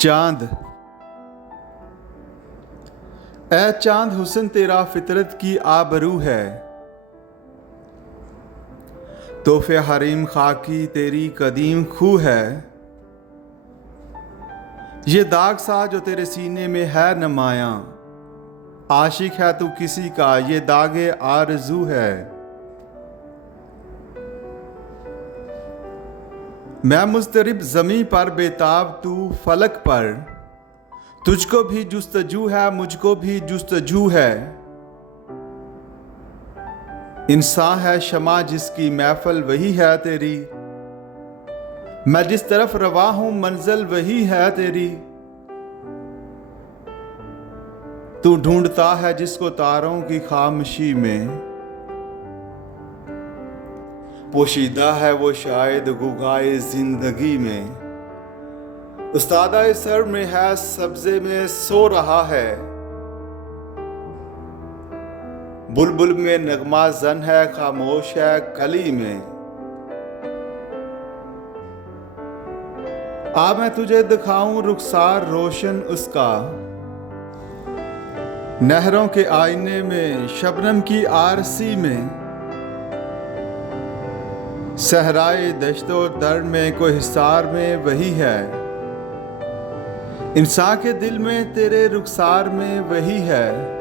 चांद। ऐ चांद हुस्न तेरा फितरत की आबरू है, तोहफे हरीम खाकी तेरी कदीम खू है। ये दाग सा जो तेरे सीने में है नमाया, आशिक है तू किसी का ये दागे आरज़ू है। मैं मुस्तरिब ज़मीं पर बेताब तू फलक पर, तुझको भी जुस्तजू है मुझको भी जुस्तजू है। इंसान है शमा जिसकी महफल वही है तेरी, मैं जिस तरफ रवा हूं मंजिल वही है तेरी। तू ढूंढता है जिसको तारों की खामोशी में, पोशीदा है वो शायद गुगाए जिंदगी में। उस्तादा सर में है सब्जे में सो रहा है, बुलबुल में नगमा जन है खामोश है कली में। आ मैं तुझे दिखाऊं रुखसार रोशन उसका, नहरों के आईने में शबनम की आरसी में। सहराए दश्तो दर में कोई हिसार में वही है, इंसान के दिल में तेरे रुखसार में वही है।